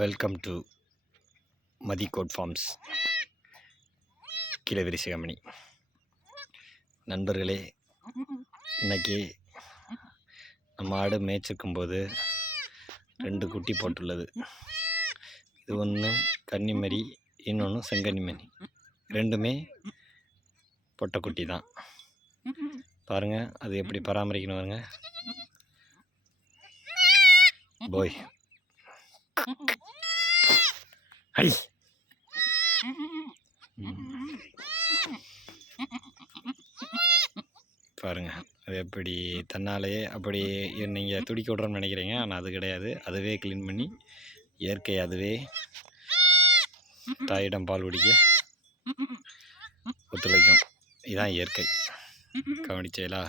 Welcome to Mathi goat farms Keezhaveri Sikamani. நண்பர்களே, இன்றைக்கி நம்ம ஆடு மேய்ச்சிருக்கும்போது 2 குட்டி போட்டுள்ளது. இது ஒன்று கன்னிமரி, இன்னொன்று செங்கன்னிமரி. ரெண்டுமே பொட்டைக்குட்டி தான். பாருங்கள், அது எப்படி பராமரிக்கணும் பாருங்க. போய் ஐ பாருங்க, அது எப்படி தன்னாலேயே அப்படி நீங்கள் துடிக்க விட்றோன்னு நினைக்கிறீங்க. ஆனால் அது கிடையாது. அதுவே க்ளீன் பண்ணி இயற்கை அதுவே தாயிடம் பால் குடிக்க ஒத்துழைக்கும். இதுதான் இயற்கை. கவனிச்சேலா?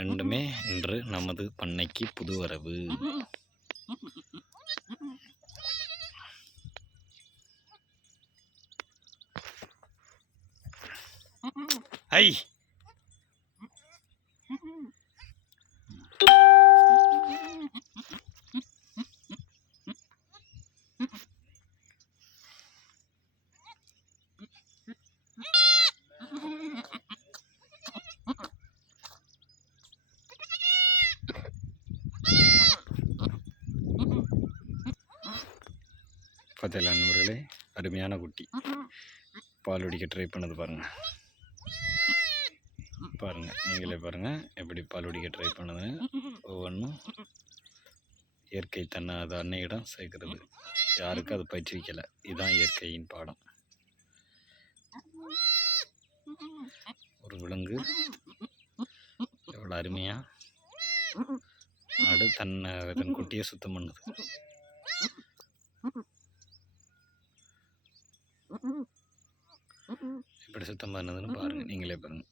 ரெண்டுமே இன்று நமது பண்ணைக்கு புது வரவு. ஐ பார்த்தீங்களா நண்பர்களே, அருமையான குட்டி பால் குடிக்க ட்ரை பண்ணது பாருங்கள். நீங்களே பாருங்கள் எப்படி பால் குடிக்க ட்ரை பண்ணுது. ஒவ்வொன்றும் இயற்கை தன்னை அது அன்னையிடம் சேர்க்கறது. யாருக்கும் அது பயிற்சிக்கலை. இதுதான் இயற்கையின் பாடம். ஒரு விலங்கு எவ்வளோ அருமையாக ஆடு தன் குட்டியை சுத்தம் பண்ணுது. எப்படி சுத்தம் பண்ணதுன்னு பாருங்கள். நீங்களே பாருங்கள்.